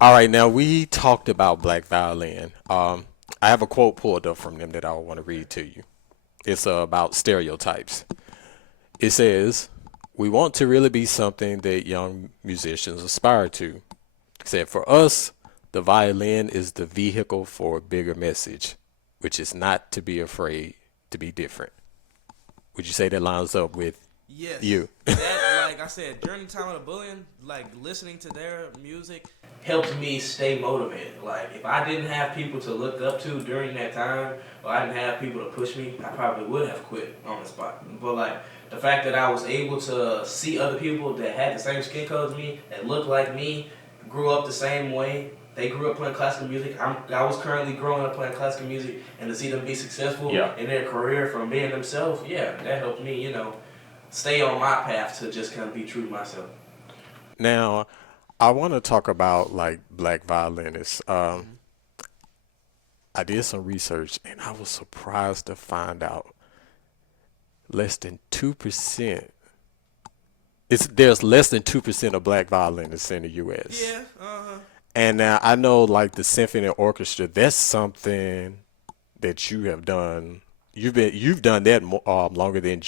All right, now we talked about black violin. I have a quote pulled up from them that I want to read to you. It's about stereotypes. It says, "We want to really be something that young musicians aspire to." It said, "For us, the violin is the vehicle for a bigger message, which is not to be afraid to be different." Would you say that lines up with Yes. you? That, like I said, during the time of the bullying, like listening to their music helped me stay motivated. Like if I didn't have people to look up to during that time, or I didn't have people to push me, I probably would have quit on the spot. But like the fact that I was able to see other people that had the same skin color as me, that looked like me, grew up the same way. They grew up playing classical music. I was currently growing up playing classical music, and to see them be successful Yeah. in their career from being themselves, yeah, that helped me, stay on my path to just kind of be true to myself. Now, I want to talk about like black violinists. Mm-hmm. I did some research and I was surprised to find out less than 2%. There's less than 2% of black violinists in the U.S. Yeah, And now I know like the symphony orchestra, that's something that you have done. You've done that longer than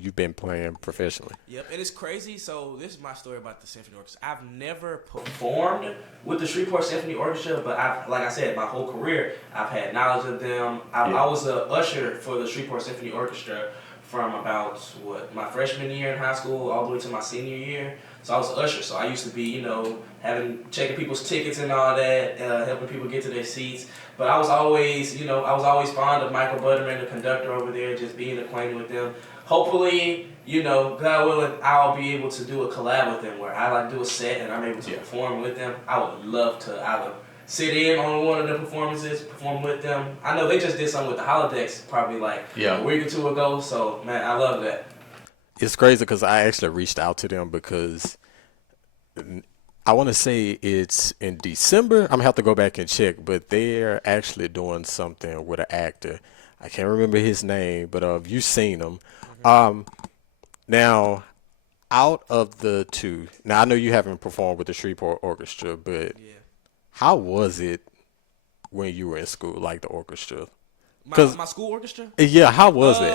you've been playing professionally. yep. And it's crazy. So this is my story about the symphony orchestra. I've never performed with the Shreveport Symphony Orchestra, but like I said, my whole career, I've had knowledge of them. I was a usher for the Shreveport Symphony Orchestra from about my freshman year in high school all the way to my senior year. So I was an usher. So I used to be, checking people's tickets and all that, helping people get to their seats. But I was always, fond of Michael Butterman, the conductor over there, just being acquainted with them. Hopefully, God willing, I'll be able to do a collab with them where I like do a set and I'm able to perform with them. I would love to either sit in on one of the performances, perform with them. I know they just did something with the holodecks probably like a week or two ago. So man, I love that. It's crazy because I actually reached out to them because I want to say it's in December. I'm gonna have to go back and check, but they're actually doing something with an actor. I can't remember his name, but you've seen him. Um, Now, out of the two, now I know you haven't performed with the Shreveport Orchestra, but Yeah. how was it when you were in school, like the orchestra? My school orchestra? Yeah, how was it?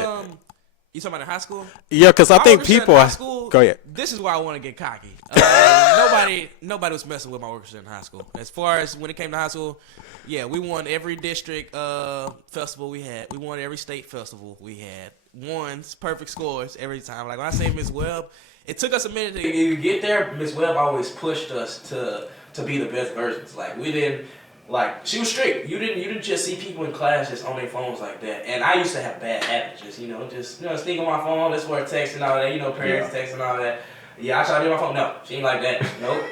You talking about in high school? Yeah, because I My think orchestra in people. high school. Go ahead. This is why I want to get cocky. Nobody was messing with my orchestra in high school. As far as when it came to high school, yeah, we won every district festival we had. We won every state festival we had. Won perfect scores every time. Like when I say Miss Webb, it took us a minute to get there. Miss Webb always pushed us to be the best versions. Like we didn't. Like she was strict. You didn't just see people in class just on their phones like that. And I used to have bad habits, just sneak on my phone. That's where text and all that. Parents text and all that. Yeah, I tried to do my phone. No, she ain't like that. Nope.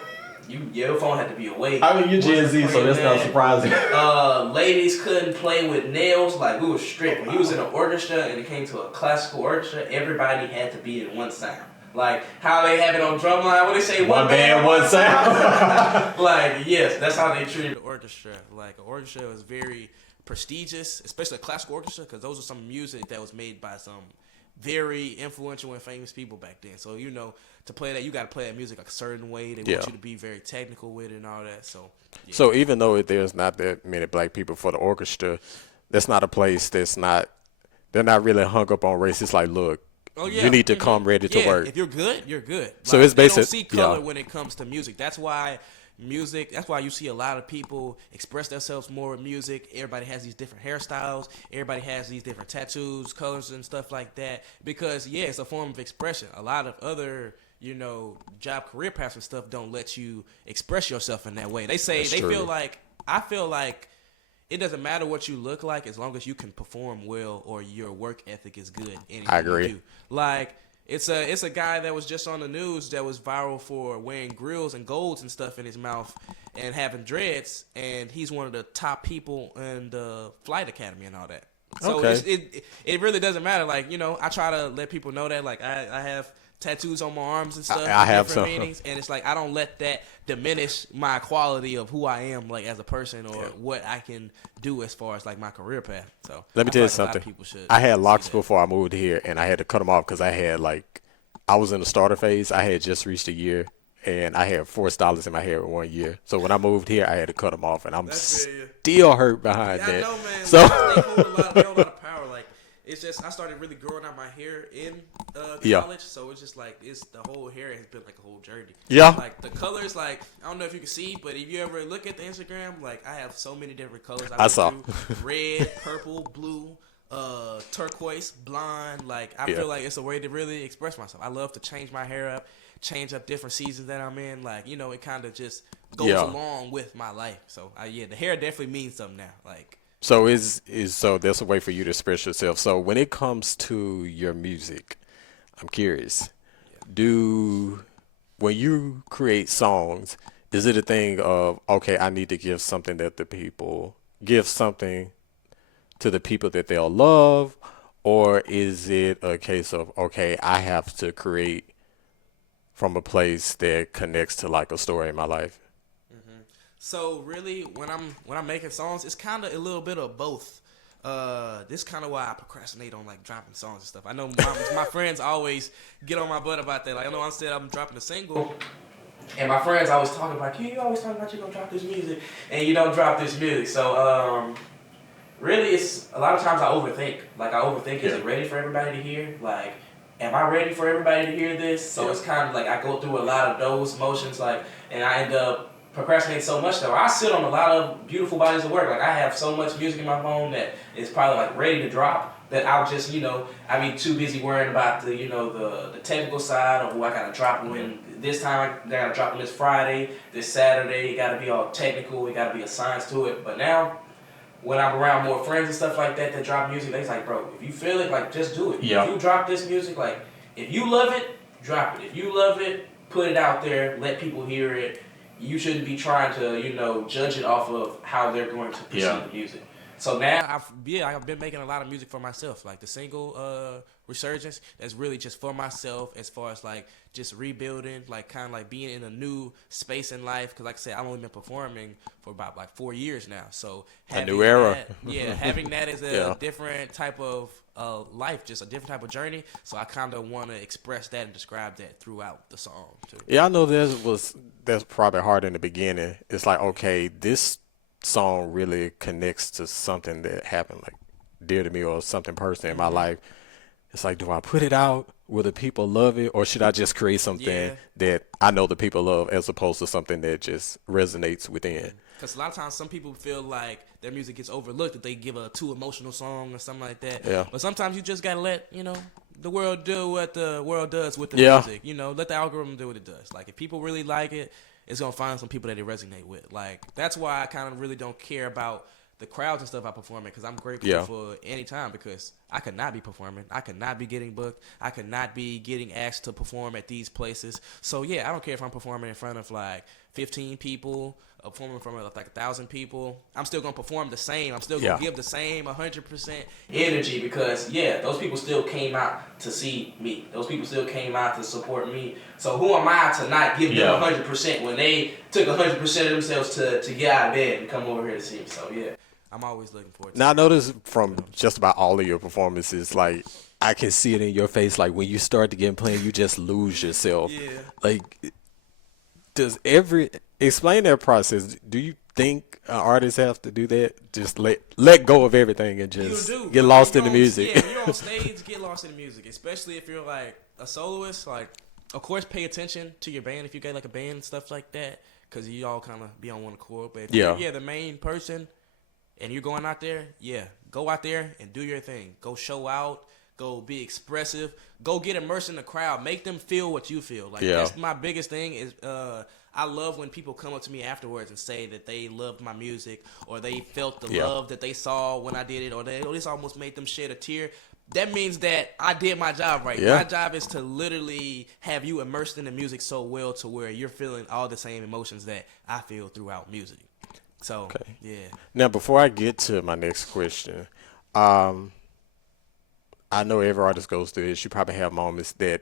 Your phone had to be away. I mean, you're Gen Z, so that's not surprising. Ladies couldn't play with nails. Like we were strict. When he was in an orchestra and it came to a classical orchestra, everybody had to be in one sound. Like how they have it on drumline, what they say, one band, one sound. Like yes, that's how they treated the orchestra. Like an orchestra was very prestigious, especially a classical orchestra, because those are some music that was made by some very influential and famous people back then. So to play that, you got to play that music a certain way. They want you to be very technical with it and all that. So yeah. So even though there's not that many black people for the orchestra, that's not a place they're not really hung up on race. It's like, look, you need to come ready to work. If you're good, you're good. So like, it's basic. They don't see color when it comes to music. That's why you see a lot of people express themselves more with music. Everybody has these different hairstyles. Everybody has these different tattoos, colors, and stuff like that. Because it's a form of expression. A lot of other job career paths and stuff don't let you express yourself in that way. They say That's they true. feel like I feel like it doesn't matter what you look like as long as you can perform well or your work ethic is good. I agree. You do. Like it's a guy that was just on the news that was viral for wearing grills and golds and stuff in his mouth and having dreads, and he's one of the top people in the flight academy and all that. So it really doesn't matter. Like I try to let people know that like I have tattoos on my arms and stuff. I have different some. meanings, and it's like I don't let that diminish my quality of who I am, like as a person or what I can do as far as like my career path. So Let me tell you something. I had locks before I moved here, and I had to cut them off because I was in the starter phase. I had just reached a year, and I had four stylus in my hair in 1 year. So when I moved here, I had to cut them off, and I'm That's very. still hurt behind Yeah, I that. know, man. So Like, they hold a lot of power. Like, it's just I started really growing out my hair in Yeah. college, so it's just like it's the whole hair has been like a whole journey. Yeah. Like the colors, like I don't know if you can see, but if you ever look at the Instagram, like I have so many different colors. I went saw. through red, purple, blue, turquoise, blonde. Like I Yeah. feel like it's a way to really express myself. I love to change my hair up, change up different seasons that I'm in. Like it kind of just goes Yeah. along with my life. So yeah, the hair definitely means something now. Like. So so there's a way for you to express yourself. So when it comes to your music, I'm curious. When you create songs, is it a thing of, okay, I need to give something give something to the people that they'll love, or is it a case of, okay, I have to create from a place that connects to like a story in my life? So really, when I'm making songs, it's kind of a little bit of both. This kind of why I procrastinate on like dropping songs and stuff. I know my friends always get on my butt about that. Like I know I'm dropping a single, and my friends always talking about you always talking about you gonna drop this music, and you don't drop this music. So really, it's a lot of times I overthink. Like I overthink, is it ready for everybody to hear? Like, am I ready for everybody to hear this? So it's kind of like I go through a lot of those motions, like, and I end up procrastinating so much though. I sit on a lot of beautiful bodies of work. Like I have so much music in my phone that is probably like ready to drop that I'll just I be too busy worrying about the the technical side of I gotta drop when this time I gotta drop them this Friday, this Saturday. It gotta be all technical. It gotta be a science to it. But now when I'm around more friends and stuff like that drop music, they's like, bro, if you feel it, like just do it. Yeah. If you drop this music, like if you love it, drop it. If you love it, put it out there, let people hear it. You shouldn't be trying to, judge it off of how they're going to perceive the music. So now I've been making a lot of music for myself. Like the single Resurgence, that's really just for myself as far as like just rebuilding, like kind of like being in a new space in life. Because like I said, I've only been performing for about like 4 years now. So A new era. having that as a different type of life, just a different type of journey. So I kind of want to express that and describe that throughout the song too. Yeah, I know that's probably hard in the beginning. It's like, okay, this song really connects to something that happened like dear to me or something personal in my life. It's like, do I put it out? Will the people love it? Or should I just create something that I know the people love as opposed to something that just resonates within? Because a lot of times some people feel like their music gets overlooked if they give a too emotional song or something like that. Yeah. But sometimes you just got to let, the world do what the world does with the Yeah. music. Let the algorithm do what it does. Like if people really like it, it's going to find some people that it resonate with. Like that's why I kind of really don't care about the crowds and stuff I perform at, because I'm grateful for any time, because I could not be performing. I could not be getting booked. I could not be getting asked to perform at these places. So yeah, I don't care if I'm performing in front of like 15 people, performing in front of like 1,000 people. I'm still going to perform the same. I'm still going to give the same 100% energy, because those people still came out to see me. Those people still came out to support me. So who am I to not give them 100% when they took 100% of themselves to get out of bed and come over here to see me? So yeah. I'm always looking forward to it. Now, I notice from just about all of your performances, like, I can see it in your face. Like, when you start to get playing, you just lose yourself. Yeah. Like, explain that process. Do you think artists have to do that? Just let go of everything and just get lost in the music? Yeah, when you're on stage, get lost in the music. Especially if you're, like, a soloist. Like, of course, pay attention to your band if you got, like, a band and stuff like that, because you all kind of be on one accord. But if you're the main person, and you're going out there, go out there and do your thing. Go show out. Go be expressive. Go get immersed in the crowd. Make them feel what you feel. Like that's my biggest thing is I love when people come up to me afterwards and say that they loved my music, or they felt the love that they saw when I did it, or this almost made them shed a tear. That means that I did my job right. Yeah. My job is to literally have you immersed in the music so well to where you're feeling all the same emotions that I feel throughout music. So, Now, before I get to my next question, I know every artist goes through this. You probably have moments that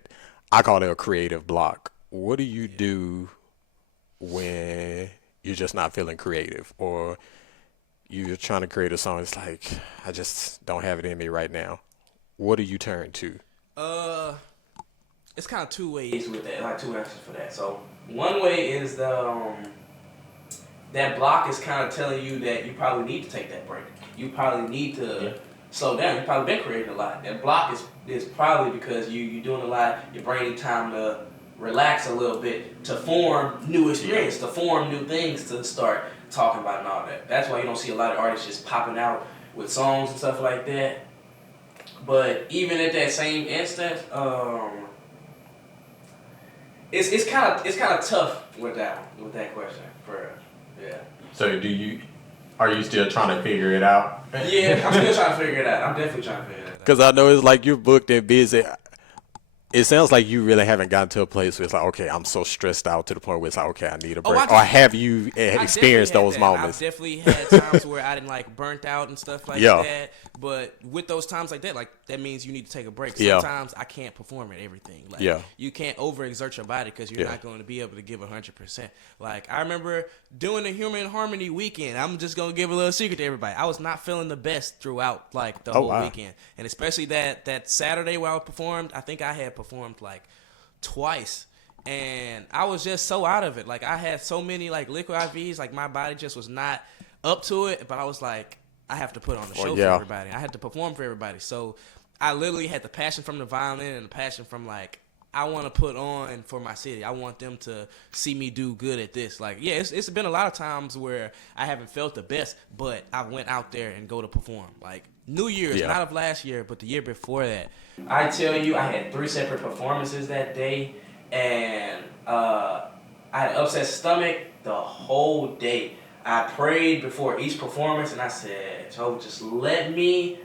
I call it a creative block. What do you do when you're just not feeling creative, or you're trying to create a song? It's like, I just don't have it in me right now. What do you turn to? it's kind of two ways with that, like two answers for that. So one way is that block is kind of telling you that you probably need to take that break. You probably need to slow down. You've probably been creating a lot. That block is probably because you're doing a lot. Your brain needs time to relax a little bit, to form new experience, to form new things, to start talking about and all that. That's why you don't see a lot of artists just popping out with songs and stuff like that. But even at that same instance, it's kind of tough with that question. Yeah. So are you still trying to figure it out? Yeah, I'm still trying to figure it out. I'm definitely trying to figure it out. Because I know it's like you're booked and busy. It sounds like you really haven't gotten to a place where it's like, okay, I'm so stressed out to the point where it's like, okay, I need a break. Or have you experienced those moments? I've definitely had times where I didn't like burnt out and stuff like that. But with those times like that means you need to take a break. Sometimes I can't perform at everything. Like, you can't overexert your body because you're not going to be able to give 100%. Like, I remember doing the Human Harmony weekend. I'm just going to give a little secret to everybody. I was not feeling the best throughout like the whole weekend. And especially that Saturday where I performed, I think I had performed like twice. And I was just so out of it. Like, I had so many like liquid IVs. Like, my body just was not up to it. But I was like, I have to put on the show for everybody. I had to perform for everybody. So I literally had the passion from the violin and the passion from like, I want to put on for my city. I want them to see me do good at this. Like, yeah, it's been a lot of times where I haven't felt the best, but I went out there and go to perform. Like, New Year's, not of last year, but the year before that. I tell you, I had 3 separate performances that day, and I had upset stomach the whole day. I prayed before each performance, and I said, Joe, just let me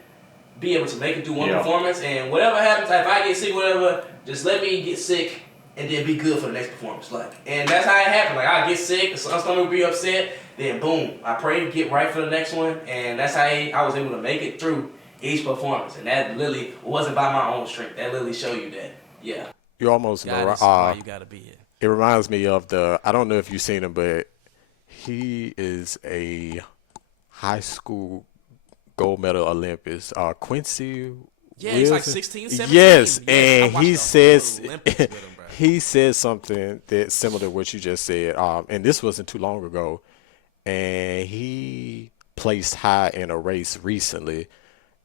be able to make it through one performance, and whatever happens, if I get sick, whatever, just let me get sick and then be good for the next performance. Like, and that's how it happened. Like, I get sick, my stomach would be upset, then boom, I pray to get right for the next one, and that's how I was able to make it through each performance. And that literally wasn't by my own strength. That literally show you that, You almost God is why you gotta be here. It reminds me of I don't know if you've seen him, but he is a high school gold medal Olympus. Quincy. Yeah, he's like 16, 17. Yes, and he says Olympics with him, bro. he said something that's similar to what you just said. And this wasn't too long ago, and he placed high in a race recently,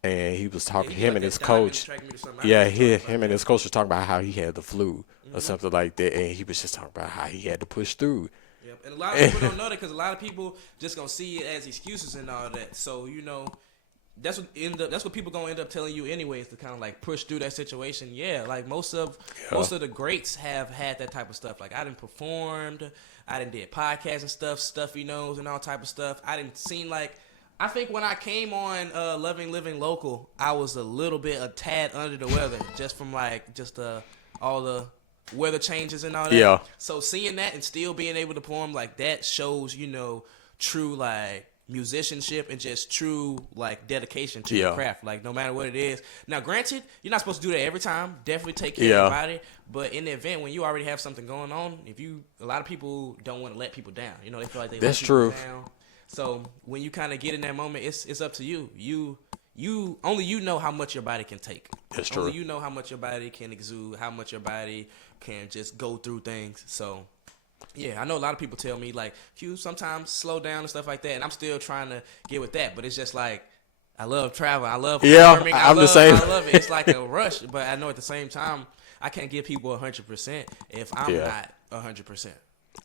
and he was talking. Him and his coach. Him and his coach was talking about how he had the flu or something like that, and he was just talking about how he had to push through. Yep. And a lot of people don't know that because a lot of people just gonna see it as excuses and all that. So that's what people gonna end up telling you anyways, to kind of like push through that situation. Yeah, like most of the greats have had that type of stuff. Like, I done performed, I done did podcasts and stuff, Stuffy Nose and all type of stuff. I didn't seem like, I think when I came on Loving Living Local, I was a tad under the weather just from like all the weather changes and all that. Yeah. So seeing that and still being able to perform like that shows, true like musicianship and just true like dedication to your craft. Like, no matter what it is. Now, granted, you're not supposed to do that every time. Definitely take care of your body. But in the event when you already have something going on, a lot of people don't want to let people down. They feel like they let people down. So when you kind of get in that moment, it's up to you. You only know how much your body can take. That's true. Only you know how much your body can exude, how much your body can just go through things. So, yeah, I know a lot of people tell me, like, Q, sometimes slow down and stuff like that, and I'm still trying to get with that. But it's just like, I love travel. I love performing. I'm the same. I love it. It's like a rush. But I know at the same time, I can't give people 100% if I'm not 100%.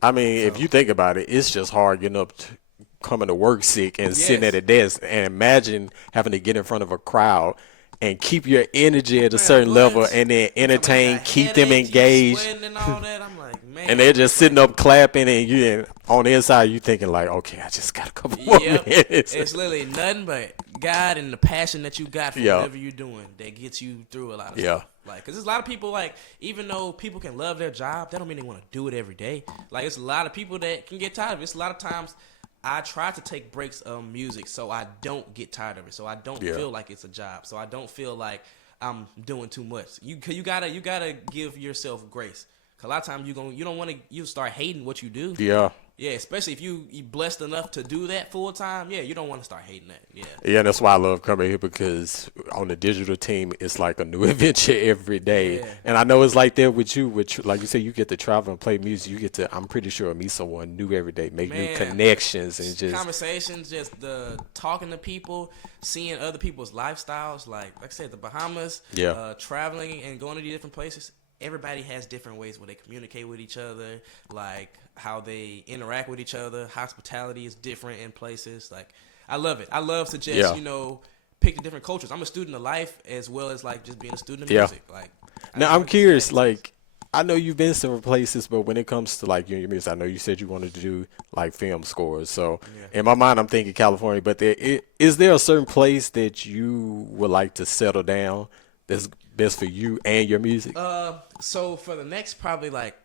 I mean, if you think about it, it's just hard getting up coming to work sick and sitting at a desk, and imagine having to get in front of a crowd and keep your energy at a certain level and then entertain, keep them engaged. And all that. I'm like, man. And they're just sitting up clapping, and on the inside you thinking like, okay, I just got a couple more minutes. It's literally nothing but God and the passion that you got for whatever you're doing that gets you through a lot of stuff. Like, because there's a lot of people, like, even though people can love their job, that don't mean they want to do it every day. Like, it's a lot of people that can get tired of it. It's a lot of times I try to take breaks of music so I don't get tired of it, so I don't feel like it's a job, so I don't feel like I'm doing too much. You gotta give yourself grace. Cause a lot of times you don't want to start hating what you do. Yeah, especially if you blessed enough to do that full time. Yeah, you don't want to start hating that. Yeah. Yeah, that's why I love coming here because on the digital team, it's like a new adventure every day. Yeah. And I know it's like that with you, which like you say, you get to travel and play music. You get to, I'm pretty sure, meet someone new every day, make new Man, connections, and just conversations, just the talking to people, seeing other people's lifestyles. Like I said, the Bahamas. Yeah. Traveling and going to these different places. Everybody has different ways where they communicate with each other, like how they interact with each other. Hospitality is different in places. Like, I love it. I love to just, pick the different cultures. I'm a student of life as well as like just being a student of music. Like, now I'm curious, like, I know you've been several places, but when it comes to like your music, I know you said you wanted to do like film scores. So in my mind, I'm thinking California, but is there a certain place that you would like to settle down that's best for you and your music? So for the next probably like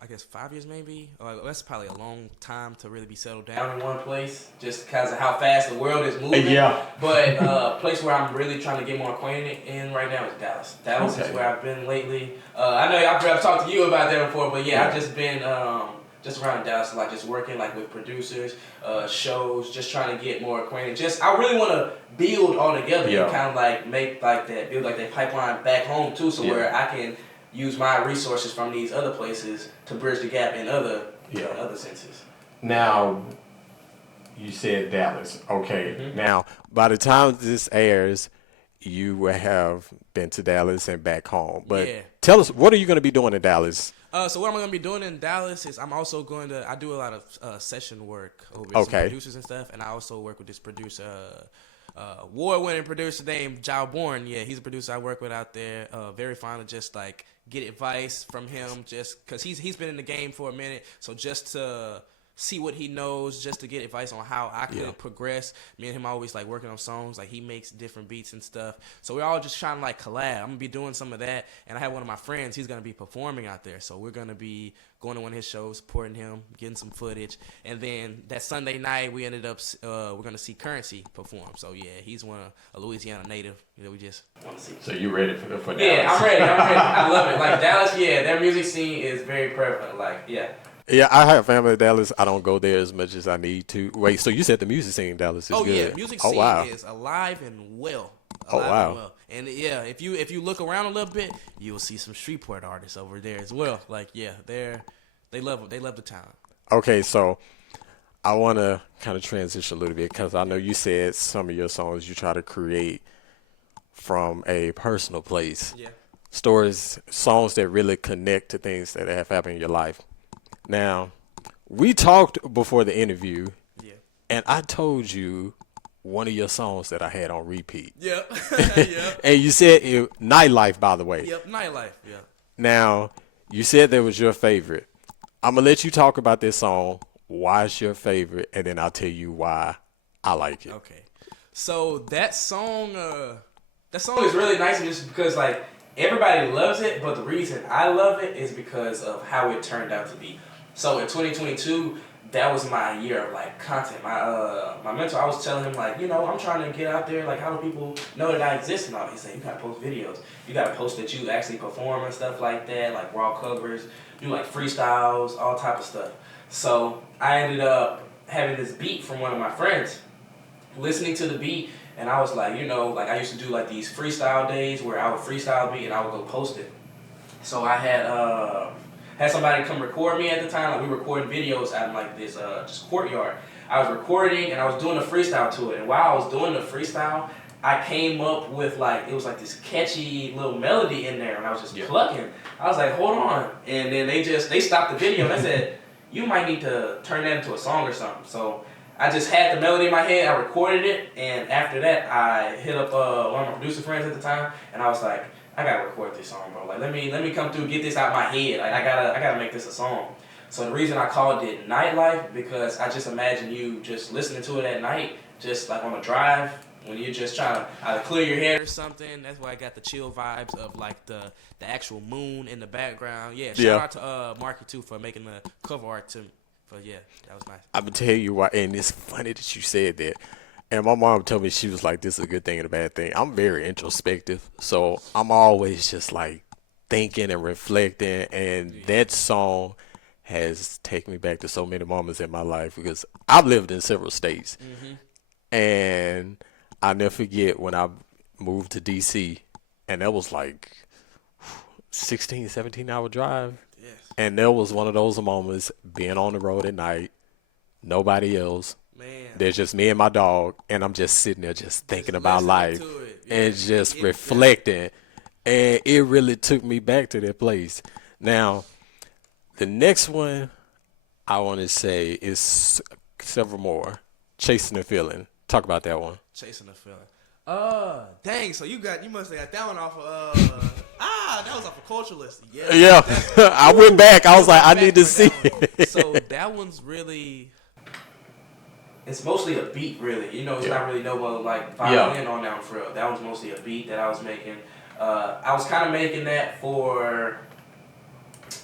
I guess 5 years maybe. That's probably a long time to really be settled down in one place, just because of how fast the world is moving. Yeah. But place where I'm really trying to get more acquainted in right now is Dallas. Dallas is where I've been lately. I know I've talked to you about that before, but I've just been just around Dallas, like just working like with producers, shows, just trying to get more acquainted. I really want to build all together and kind of like make like that, build like that pipeline back home too, so where I can use my resources from these other places to bridge the gap in other other senses. Now, you said Dallas. Okay. Mm-hmm. Now, by the time this airs, you will have been to Dallas and back home. But tell us, what are you going to be doing in Dallas? So what I'm going to be doing in Dallas is I'm also going to, I do a lot of session work over some producers and stuff, and I also work with this producer, award-winning producer named Jao Bourne. Yeah, he's a producer I work with out there. Very fond of just like get advice from him, just because he's been in the game for a minute. So just to see what he knows, just to get advice on how I could progress. Me and him always like working on songs. Like he makes different beats and stuff. So we're all just trying to like collab. I'm gonna be doing some of that, and I have one of my friends. He's gonna be performing out there. So we're gonna be going to one of his shows, supporting him, getting some footage, and then that Sunday night we ended up we're gonna see Currency perform. So yeah, he's a Louisiana native. We just want to see. So you ready for Dallas? Yeah, I'm ready. I love it. Like Dallas, their music scene is very prevalent. Like Yeah, I have family in Dallas. I don't go there as much as I need to. Wait, so you said the music scene in Dallas is good? Oh yeah, music scene is alive and well. And if you look around a little bit, you will see some Shreveport artists over there as well. Like they love the town. Okay, so I want to kind of transition a little bit because I know you said some of your songs you try to create from a personal place. Yeah. Stories, songs that really connect to things that have happened in your life. Now, we talked before the interview, and I told you one of your songs that I had on repeat. Yep. And you said Nightlife, by the way. Yep, Nightlife, Now, you said that was your favorite. I'm going to let you talk about this song, why it's your favorite, and then I'll tell you why I like it. Okay. So that song is really nice just because, like, everybody loves it, but the reason I love it is because of how it turned out to be. So in 2022, that was my year of like content. My mentor, I was telling him like, I'm trying to get out there. Like, how do people know that I exist and all? He said, you gotta post videos. You gotta post that you actually perform and stuff like that, like raw covers, do like freestyles, all type of stuff. So I ended up having this beat from one of my friends, listening to the beat, and I was like, like I used to do like these freestyle days where I would freestyle beat and I would go post it. So I had somebody come record me at the time. Like we were recording videos out in like this just courtyard. I was recording and I was doing a freestyle to it. And while I was doing the freestyle, I came up with it was like this catchy little melody in there, and I was just plucking. I was like, hold on. And then they stopped the video and I said, you might need to turn that into a song or something. So I just had the melody in my head, I recorded it, and after that I hit up one of my producer friends at the time, and I was like, I gotta record this song, bro. Like let me come through, get this out my head. Like I gotta make this a song. So the reason I called it Nightlife, because I just imagine you just listening to it at night, just like on a drive, when you're just trying to either clear your head or something. That's why I got the chill vibes of like the actual moon in the background. Yeah, shout out to Marky too for making the cover art to me. But yeah, that was nice. I'm gonna tell you why, and it's funny that you said that. And my mom told me, she was like, this is a good thing and a bad thing. I'm very introspective, so I'm always just like thinking and reflecting, and that song has taken me back to so many moments in my life because I've lived in several states. And I never forget when I moved to DC, and that was like 16, 17 hour drive. Yes, And there was one of those moments being on the road at night, nobody else. man. There's just me and my dog, and I'm just sitting there just thinking Just about listening life to it. and Yeah, just yeah. reflecting. And it really took me back to that place. Now, the next one I want to say is several more. Chasing the Feeling. Talk about that one. Chasing the feeling. Dang. So you must have got that one off of that was off of Culturalist. Yeah. Yeah, I went back. I was like, I Back need to for see that one. it. So that one's really. It's mostly a beat, really. You know, it's Yeah. not really no like violin on that one for real. That was mostly a beat that I was making. I was kind of making that for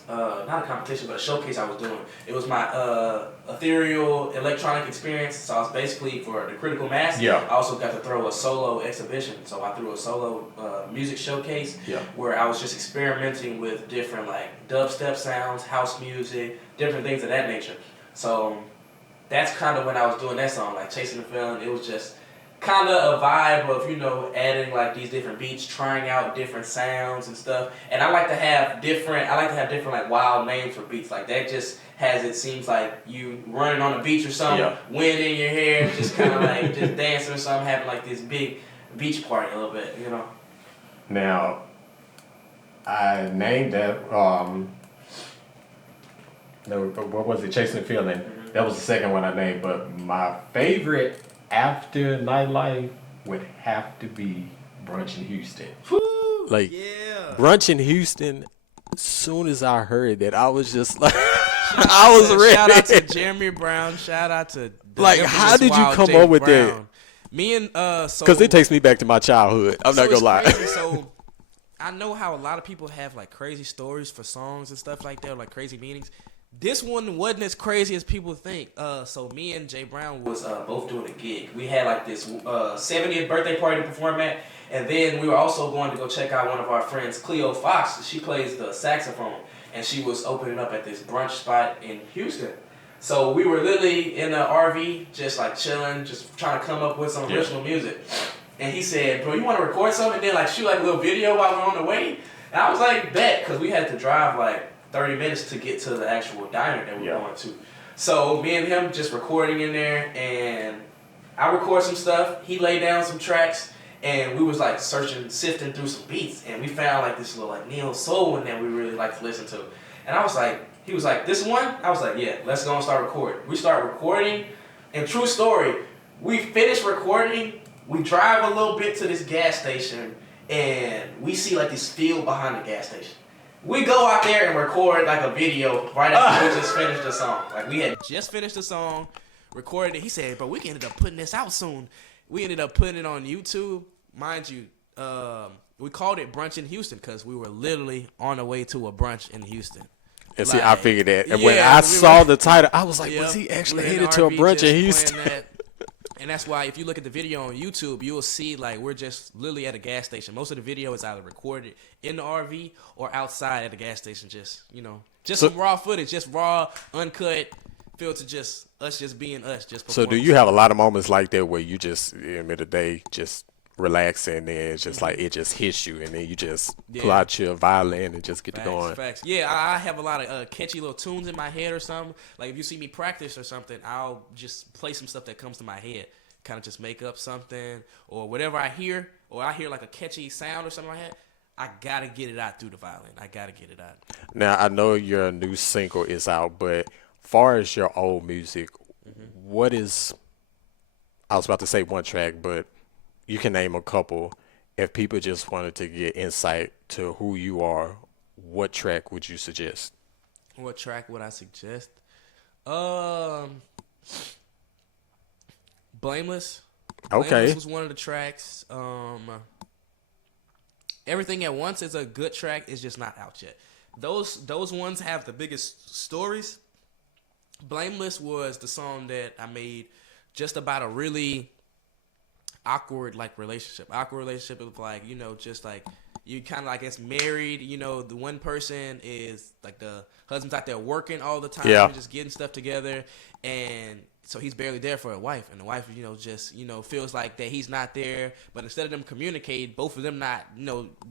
not a competition, but a showcase I was doing. It was my ethereal electronic experience. So I was basically for the critical mass. Yeah. I also got to throw a solo exhibition. So I threw a solo music showcase Yeah. where I was just experimenting with different like dubstep sounds, house music, different things of that nature. So that's kind of when I was doing that song, like Chasing the Feeling. It was just kind of a vibe of, you know, adding like these different beats, trying out different sounds and stuff. And I like to have different like wild names for beats. Like that just has, it seems like you running on the beach or something, Yeah. wind in your hair, just kind of like just dancing or something, having like this big beach party a little bit, you know. Now, I named that. No, what was it? Chasing the Feeling. That was the second one I named. But my favorite after nightlife would have to be Brunch in Houston. Woo! Like, Yeah. Brunch in Houston, as soon as I heard that, I was just like, I was ready. Shout out to Jeremy Brown. Shout out to the Like, infamous how did you Wild come J. up with that? Brown. Me and so Because it takes me back to my childhood. I'm not so going to lie. it's crazy. So I know how a lot of people have like crazy stories for songs and stuff like that, or like crazy meanings. This one wasn't as crazy as people think. So me and Jay Brown was both doing a gig. We had like this 70th birthday party to perform at, and then we were also going to go check out one of our friends, Cleo Fox. She plays the saxophone, and she was opening up at this brunch spot in Houston. So we were literally in the RV, just like chilling, just trying to come up with some original music. And he said, "Bro, you want to record something, then like shoot like a little video while we're on the way?" And I was like, "Bet," because we had to drive like 30 minutes to get to the actual diner that we were going to. So me and him just recording in there, and I record some stuff. He laid down some tracks, and we was like sifting through some beats, and we found like this little like neo soul one that we really like to listen to. And I was like, he was like, "This one?" I was like, "Yeah, let's go and start recording." We start recording, and true story, we finished recording. We drive a little bit to this gas station, and we see like this field behind the gas station. We go out there and record like a video right after we just finished the song. Like we had just finished the song, recorded it. He said, "Bro, we ended up putting this out soon." We ended up putting it on YouTube. Mind you, we called it Brunch in Houston because we were literally on the way to a brunch in Houston. And see, I figured that. And when Yeah, I we saw were- the title, I was like, Yep. was he actually We're in headed the to a RV brunch just in playing Houston? that. And that's why if you look at the video on YouTube, you will see like we're just literally at a gas station. Most of the video is either recorded in the RV or outside at the gas station. Just some raw footage, just raw, uncut, filter, just us just being us. Just So do performing. you have a lot of moments like that where you just, in the middle of the day, just relax and then it's just like it just hits you and then you just pull out your violin and just get to going? Facts. Yeah, I have a lot of catchy little tunes in my head or something. Like if you see me practice or something, I'll just play some stuff that comes to my head. Kind of just make up something or whatever I hear, or I hear like a catchy sound or something like that. I gotta get it out through the violin. I gotta get it out. Now, I know your new single is out, but far as your old music, what is, I was about to say one track, but you can name a couple. If people just wanted to get insight to who you are, what track would you suggest? What track would I suggest? Blameless. Okay. Blameless was one of the tracks. Everything at Once is a good track. It's just not out yet. Those ones have the biggest stories. Blameless was the song that I made just about a really awkward relationship. Awkward relationship of like, just like you kind of like it's married. You know, the one person is like the husband's out there working all the time, Yeah. just getting stuff together, and so he's barely there for a wife, and the wife, just feels like that he's not there. But instead of them communicating, both of them not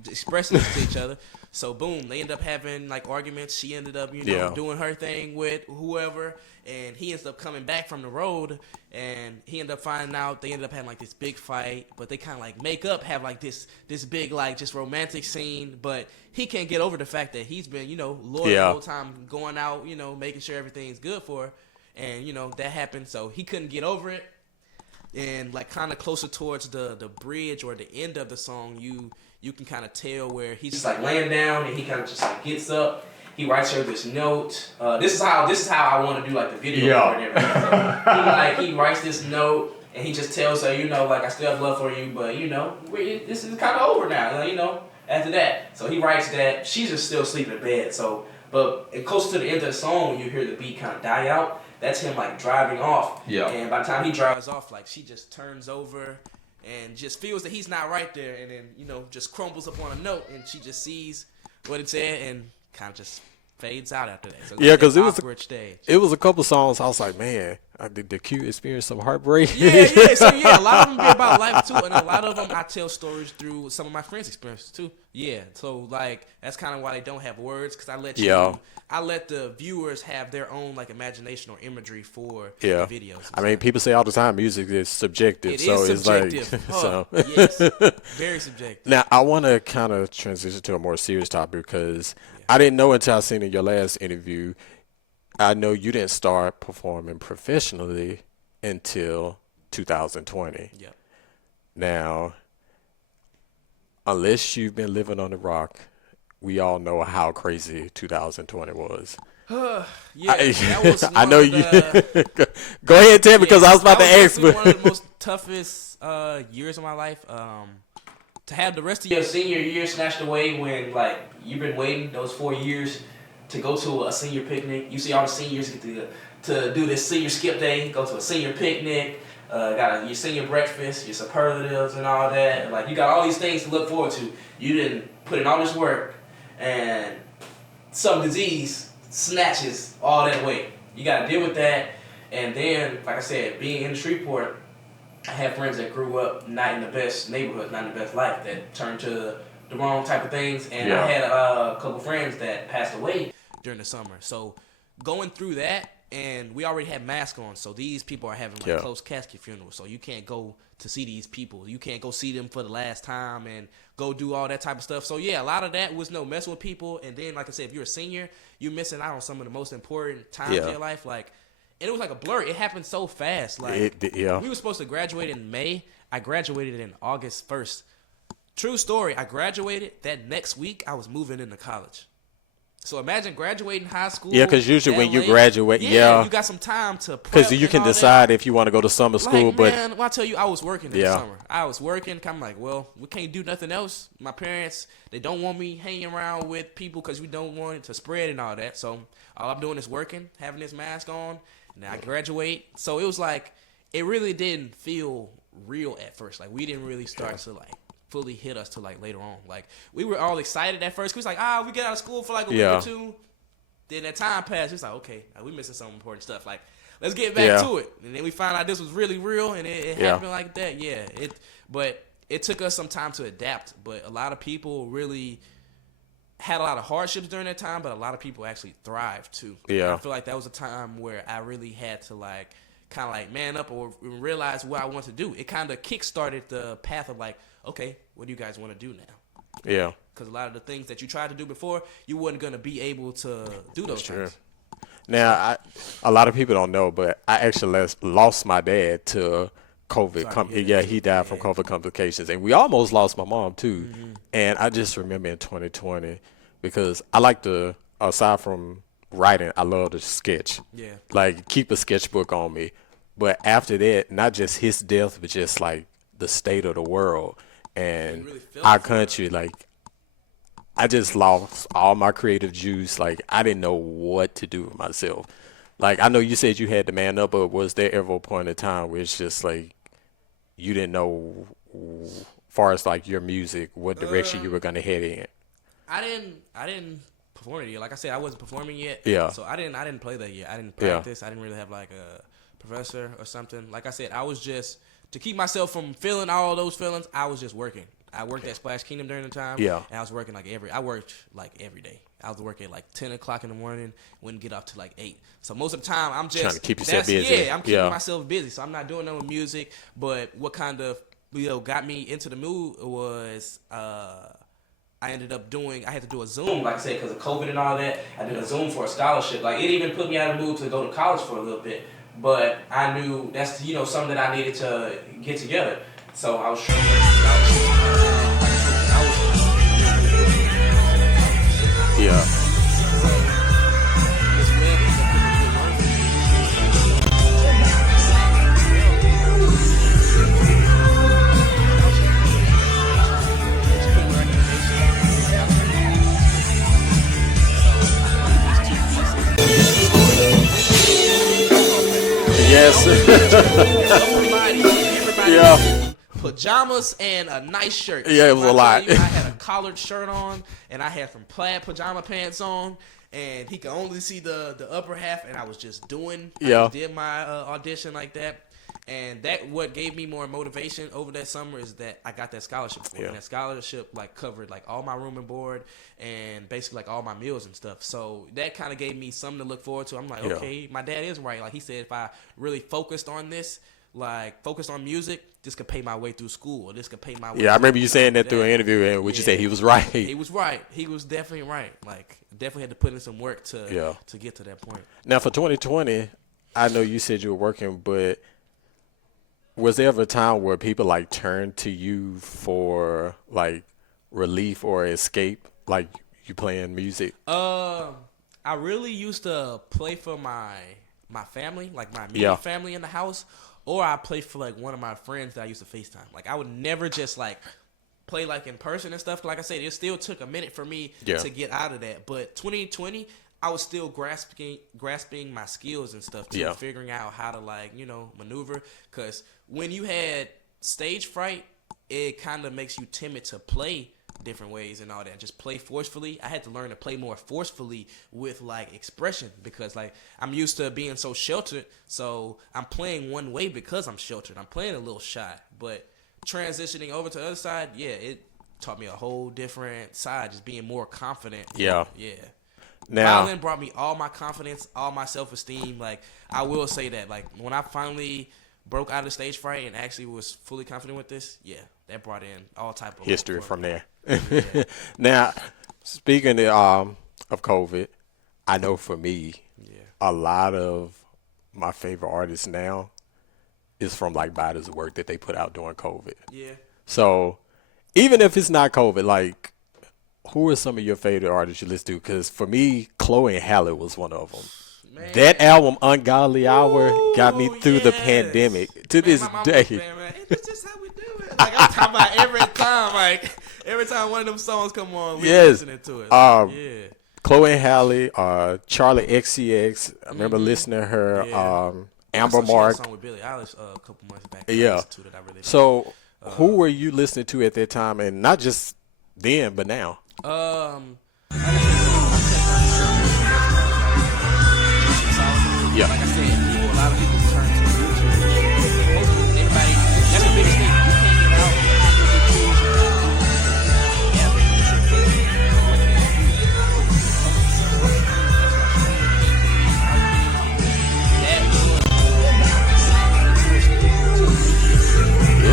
expressing this to each other. So boom, they end up having like arguments. She ended up Yeah. doing her thing with whoever, and he ends up coming back from the road, and he ended up finding out they ended up having like this big fight. But they kind of like make up, have like this big like just romantic scene. But he can't get over the fact that he's been loyal the whole time, going out, making sure everything's good for her. And that happened, so he couldn't get over it. And like kind of closer towards the bridge or the end of the song, you can kind of tell where he's just like laying down, and he kind of just like gets up. He writes her this note. This is how I want to do like the video Yeah. and everything. He writes this note, and he just tells her, like I still have love for you, but this is kind of over now. After that, so he writes that. She's just still sleeping in bed. So, but closer to the end of the song, when you hear the beat kind of die out. That's him like driving off. Yeah. And by the time he drives off, like she just turns over and just feels that he's not right there, and then just crumbles up on a note, and she just sees what it said and kind of just fades out after that. So Yeah, because stage. It was a couple songs. I was like, man, did the Q experience some heartbreak? Yeah. So a lot of them be about life too, and a lot of them I tell stories through some of my friends' experiences too. Yeah, so like that's kind of why they don't have words, because I let the viewers have their own like imagination or imagery for the videos. I mean, people say all the time music is subjective. It's subjective. like Yes, very subjective. Now I want to kind of transition to a more serious topic, because I didn't know until I seen in your last interview. I know you didn't start performing professionally until 2020. Yep. Now, unless you've been living on the rock, we all know how crazy 2020 was. That was I know one of you. the- Go ahead, Ted, because I was about to ask. That was one of the most toughest years of my life. To have the rest of your senior year snatched away when like you've been waiting those 4 years to go to a senior picnic. You see all the seniors get to do this senior skip day, go to a senior picnic, got your senior breakfast, your superlatives and all that. Like you got all these things to look forward to. You didn't put in all this work, and some disease snatches all that away. You got to deal with that. And then, like I said, being in Shreveport, I had friends that grew up not in the best neighborhood, not in the best life, that turned to the wrong type of things. And I had a couple friends that passed away during the summer. So going through that, and we already had masks on, so these people are having like close casket funerals. So you can't go to see these people. You can't go see them for the last time and go do all that type of stuff. So a lot of that was no messing with people. And then, like I said, if you're a senior, you're missing out on some of the most important times in your life. Like, and it was like a blur. It happened so fast. Like, we were supposed to graduate in May. I graduated in August 1st. True story. I graduated. That next week, I was moving into college. So imagine graduating high school. Yeah, because usually when you late. graduate, you got some time to prep. because you can decide if you want to go to summer school. Like, but man, when I tell you, I was working in the summer. I was working. I'm like, well, we can't do nothing else. My parents, they don't want me hanging around with people because we don't want it to spread and all that. So all I'm doing is working, having this mask on. Now I graduate. So it was like, it really didn't feel real at first. Like we didn't really start to like fully hit us till like later on. Like we were all excited at first. We was like, we get out of school for like a week or two. Then that time passed. It's like, okay, we missing some important stuff. Like, let's get back to it. And then we found out this was really real, and it happened like that. Yeah. But it took us some time to adapt. But a lot of people really had a lot of hardships during that time, but a lot of people actually thrived too. Yeah. And I feel like that was a time where I really had to like kind of like man up or realize what I want to do. It kind of kickstarted the path of like, okay, what do you guys want to do now? Yeah. Because a lot of the things that you tried to do before, you weren't going to be able to do those things. Now, a lot of people don't know, but I actually lost my dad to COVID. He died from COVID complications. And we almost lost my mom, too. Mm-hmm. And I just remember in 2020, because I like to, aside from writing, I love to sketch. Yeah. Like, keep a sketchbook on me. But after that, not just his death, but just, like, the state of the world and really our country, like, I just lost all my creative juice. Like, I didn't know what to do with myself. Like, I know you said you had to man up, but was there ever a point in time where it's just like you didn't know far as like your music, what direction you were gonna head in? I didn't perform it yet. Like I said, I wasn't performing yet. Yeah. So I didn't play that yet. I didn't Yeah. practice. I didn't really have like a professor or something. Like I said, I was just to keep myself from feeling all those feelings. I was just working. I worked at Splash Kingdom during the time. Yeah. And I was working I worked like every day. I was working like 10 o'clock in the morning, wouldn't get off till like 8. So most of the time, I'm just Trying to keep yourself busy. Yeah, I'm keeping Yeah. myself busy. So I'm not doing no music. But what kind of got me into the mood was I ended up I had to do a Zoom, like I said, because of COVID and all that. I did a Zoom for a scholarship. Like, it even put me out of the mood to go to college for a little bit. But I knew that's, something that I needed to get together. So I was trying to get a scholarship. Yeah. Yes. Everybody Yeah. pajamas and a nice shirt. Yeah, it was When a I lot. tell you, I had a collared shirt on, and I had some plaid pajama pants on, and he could only see the upper half, and I was just I Yeah. just did my audition like that. And that what gave me more motivation over that summer is that I got that scholarship for it. Yeah. And that scholarship like covered like all my room and board and basically like all my meals and stuff. So that kind of gave me something to look forward to. I'm like, Yeah. okay, my dad is right. Like he said, if I really focused on this, like focused on music, this could pay my way through school. Or this could pay my way. Yeah, I remember you saying that that through an interview, and what you Yeah. said, he was right. He was right. He was definitely right. Like definitely had to put in some work to get to that point. Now for 2020, I know you said you were working, but was there ever a time where people like turned to you for like relief or escape, like you playing music? I really used to play for my family, like my immediate family in the house, or I played for like one of my friends that I used to FaceTime. Like I would never just like play like in person and stuff. Like I said, it still took a minute for me to get out of that. But 2020, I was still grasping my skills and stuff too, figuring out how to like, maneuver. Because when you had stage fright, it kind of makes you timid to play different ways and all that. Just play forcefully. I had to learn to play more forcefully with like expression because like I'm used to being so sheltered. So I'm playing one way because I'm sheltered. I'm playing a little shy, but transitioning over to the other side, it taught me a whole different side, just being more confident. Yeah. Now, violin brought me all my confidence, all my self-esteem. Like, I will say that. Like, when I finally broke out of stage fright and actually was fully confident with this, that brought in all type of history from there. Now, speaking of COVID, I know for me, a lot of my favorite artists now is from like bodies of work that they put out during COVID. Yeah. So, even if it's not COVID, like, who are some of your favorite artists you listen to? Because for me, Chloe and Halle was one of them. Man. That album, Ungodly Hour, got me through the pandemic to this day. It's just how we do it. Like, I'm talking about every time one of them songs come on, we listening to it. Like, Chloe and Halle, Charlie XCX. I remember listening to her. Amber Mark. She had a song with Billie Eilish a couple months back. So, who were you listening to at that time, and not just then, but now? Yeah. Like I said, a lot of people turn to YouTube. Everybody, that's the biggest thing. You can't get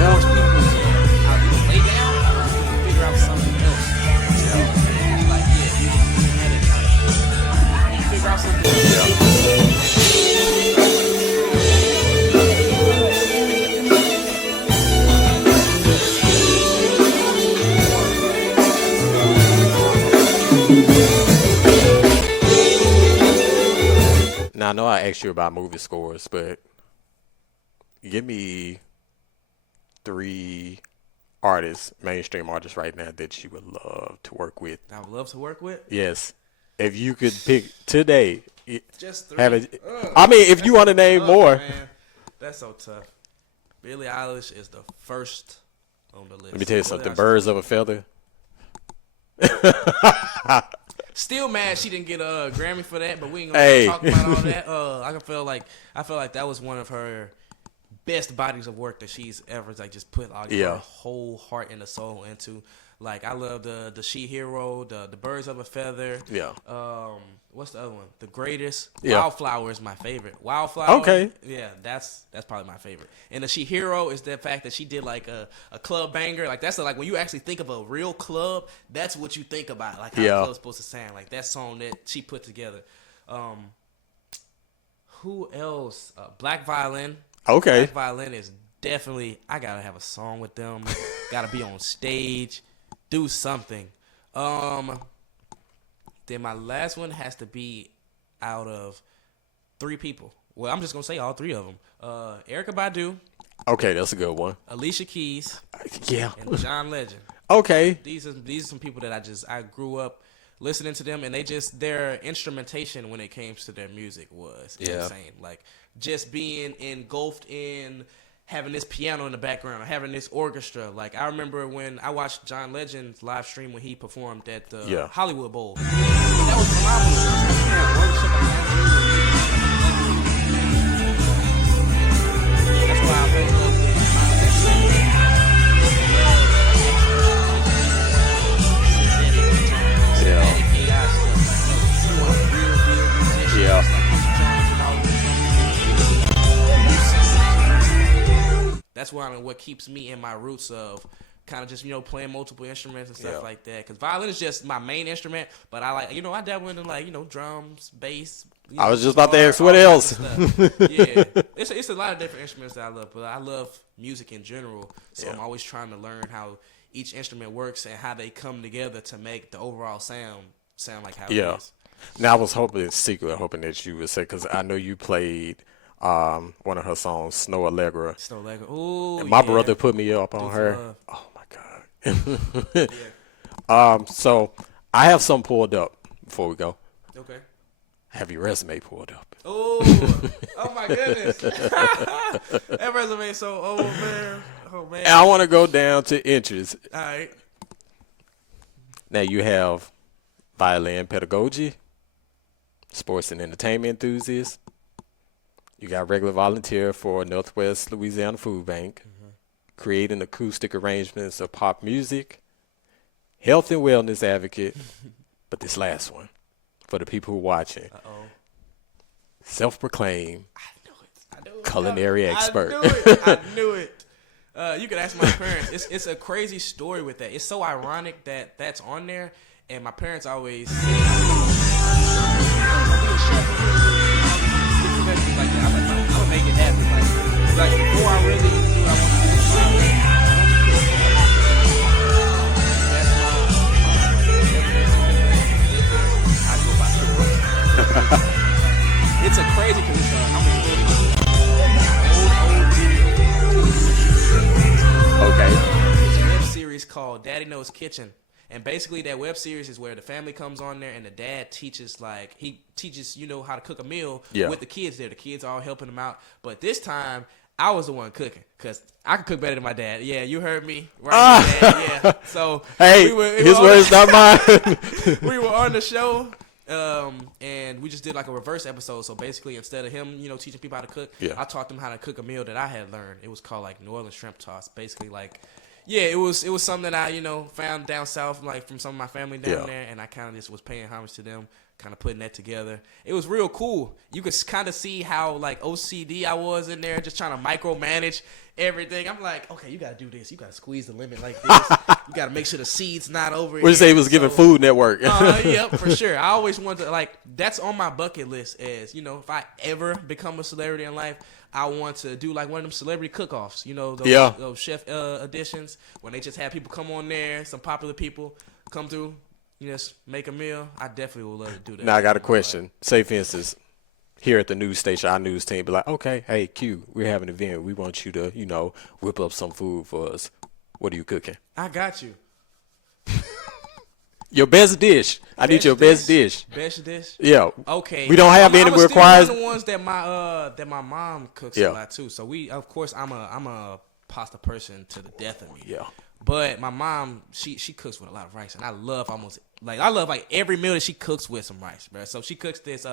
out. Lay down, figure out something else. Like, you figure out something else. Now, I know I asked you about movie scores, but give me 3 artists, mainstream artists right now that you would love to work with. I would love to work with. Yes. If you could pick today. Just 3. I mean, if you want to name more. Man. That's so tough. Billie Eilish is the first on the list. Let me tell you What something. else? Birds of a feather. Still mad she didn't get a Grammy for that, but we ain't gonna Hey. talk about all that. I feel like that was one of her best bodies of work that she's ever like just put like Yeah. her whole heart and the soul into. Like I love the She Hero, the Birds of a Feather. Yeah. What's the other one? The Greatest. Yeah. Wildflower is my favorite. Wildflower. Okay. Yeah, that's probably my favorite. And the She Hero is the fact that she did like a club banger. Like that's like when you actually think of a real club, that's what you think about. Like how Yeah. the club's supposed to sound. Like that song that she put together. Who else? Black Violin. Okay. Black Violin is definitely. I gotta have a song with them. Gotta be on stage. Do something. Then my last one has to be out of 3 people. Well, I'm just gonna say all 3 of them. Erykah Badu, Okay, that's a good one. Alicia Keys, Yeah. and John Legend. Okay. These are some people that I grew up listening to them, and their instrumentation when it came to their music was insane. Like just being engulfed in having this piano in the background, having this orchestra. Like I remember when I watched John Legend's live stream when he performed at the Hollywood Bowl. That was phenomenal. That's why I fell in love with Yeah. AI stuff. Like, you want real musicians, Yeah. that's what keeps me in my roots of kind of just playing multiple instruments and stuff Yeah. like that. Because violin is just my main instrument, but I like I dabble into like drums, bass. I was just about to ask all what kinds else. of stuff. Yeah, it's a lot of different instruments that I love, but I love music in general. So Yeah. I'm always trying to learn how each instrument works and how they come together to make the overall sound like how it is. Now I was hoping that you would say, because I know you played one of her songs, Snow Allegra. So like, ooh, And my yeah. brother put me up on Do for her. love. Oh my God. So I have some pulled up before we go. Okay. Have your resume pulled up. Oh my goodness. That resume so old, man. Oh man. And I want to go down to interest. All right. Now you have violin pedagogy, sports and entertainment enthusiast. You got regular volunteer for Northwest Louisiana Food Bank, creating acoustic arrangements of pop music, health and wellness advocate, but this last one, for the people who are watching, self-proclaimed I knew it. culinary expert. I knew it. You could ask my parents. It's a crazy story with that. It's so ironic that that's on there, and my parents always say, like that. I'm gonna make it happen. Like before I really knew I wanted to do violin, that's my it's a crazy because Okay. It's a web series called Daddy Knows Kitchen. And basically that web series is where the family comes on there and the dad teaches how to cook a meal with the kids there. The kids are all helping him out. But this time I was the one cooking because I could cook better than my dad. Yeah, you heard me. Right, Dad. Yeah. So Hey, his words, not mine. we were on the show. And we just did like a reverse episode. So basically, instead of him, teaching people how to cook, I taught them how to cook a meal that I had learned. It was called like New Orleans shrimp toss. Basically, like, it was something that I found down south, like from some of my family down there, and I kind of just was paying homage to them, kind of putting that together. It was real cool. You could kind of see how like OCD I was in there, just trying to micromanage everything. I'm like, okay, you gotta do this. You gotta squeeze the lemon like this. You gotta make sure the seed's not over. What you say he was giving Food Network? Yep, for sure. I always wanted to, like, that's on my bucket list as, if I ever become a celebrity in life, I want to do like one of them celebrity cook-offs, those chef editions when they just have people come on there, some popular people come through, just make a meal. I definitely would love to do that. Now I got a question. Say for instance, here at the news station, our news team be like, okay, hey Q, we're having an event. We want you to, whip up some food for us. What are you cooking? I got you. Your best dish. I need your best dish. Best dish? Yeah. Okay. We don't have any requires. One of the ones that my mom cooks a lot too. So I'm a pasta person to the death of me. Yeah. But my mom, she cooks with a lot of rice, and I love every meal that she cooks with some rice, bro. So she cooks this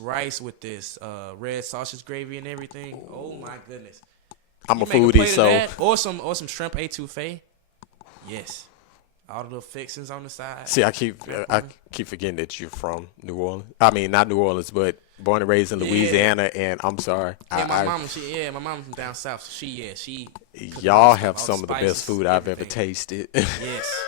rice with this red sausage gravy and everything. Oh my goodness. I'm You a make foodie, plate of so that, or some shrimp etouffee. Yes. All the little fixings on the side. see, I keep forgetting that you're from New Orleans. I mean, not New Orleans, but born and raised in Louisiana. And I'm sorry, Yeah, my mom from down south. So she y'all cooks have all some the of the best spices, food I've ever everything. tasted. Yes.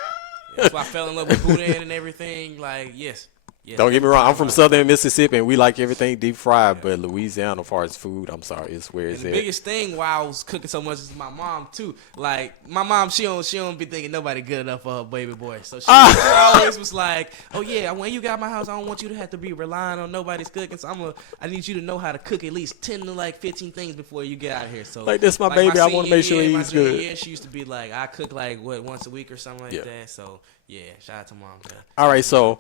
That's why I fell in love with boudin and everything. Like, yes. Don't get me wrong, I'm from Southern Mississippi and we like everything deep fried, but Louisiana, as far as food, I'm sorry, it's where it's The at. biggest thing why I was cooking so much is my mom too. Like my mom, she don't be thinking nobody good enough for her baby boy. So she always was like, "Oh yeah, when you got my house, I don't want you to have to be relying on nobody's cooking. So I need you to know how to cook at least 10 to 15 things before you get out of here." So Like, this my baby, I want to make sure he eats good. Yeah, she used to be like, I cook like once a week or something like that. So yeah, shout out to mom. All right, so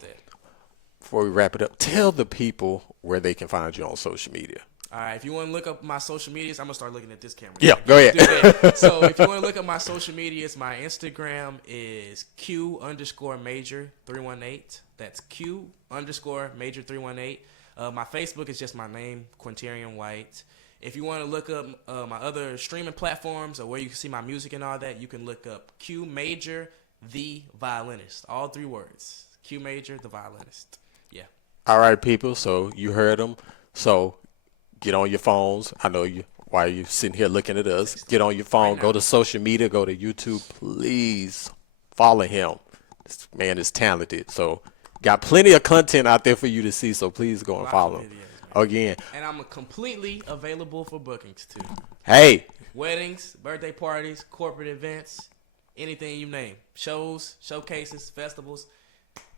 before we wrap it up, tell the people where they can find you on social media. All right, if you want to look up my social medias, I'm going to start looking at this camera. Yeah, go ahead. So if you want to look up my social medias, my Instagram is Q_Major318. That's Q_Major318. My Facebook is just my name, Quintarian White. If you want to look up my other streaming platforms or where you can see my music and all that, you can look up QMajor, the Violinist. All 3 words. QMajor, the Violinist. Yeah. All right, people. So you heard them. So get on your phones. I know you. While you're sitting here looking at us, get on your phone. Go to social media. Go to YouTube. Please follow him. This man is talented. So got plenty of content out there for you to see. So please go and follow him. Again. And I'm completely available for bookings too. Hey. Weddings, birthday parties, corporate events, anything you name. Shows, showcases, festivals.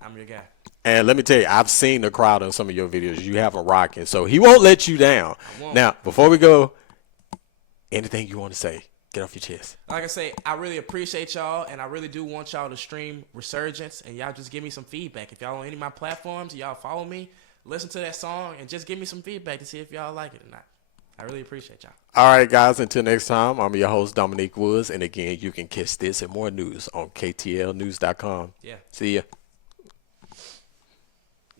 I'm your guy. And let me tell you, I've seen the crowd on some of your videos. You have them rocking, so he won't let you down. Now, before we go, anything you want to say? Get off your chest. Like I say, I really appreciate y'all, and I really do want y'all to stream Resurgence, and y'all just give me some feedback. If y'all on any of my platforms, y'all follow me, listen to that song, and just give me some feedback to see if y'all like it or not. I really appreciate y'all. All right, guys, until next time, I'm your host, Dominique Woods, and again, you can catch this and more news on KTLnews.com. Yeah. See ya.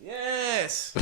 Yes.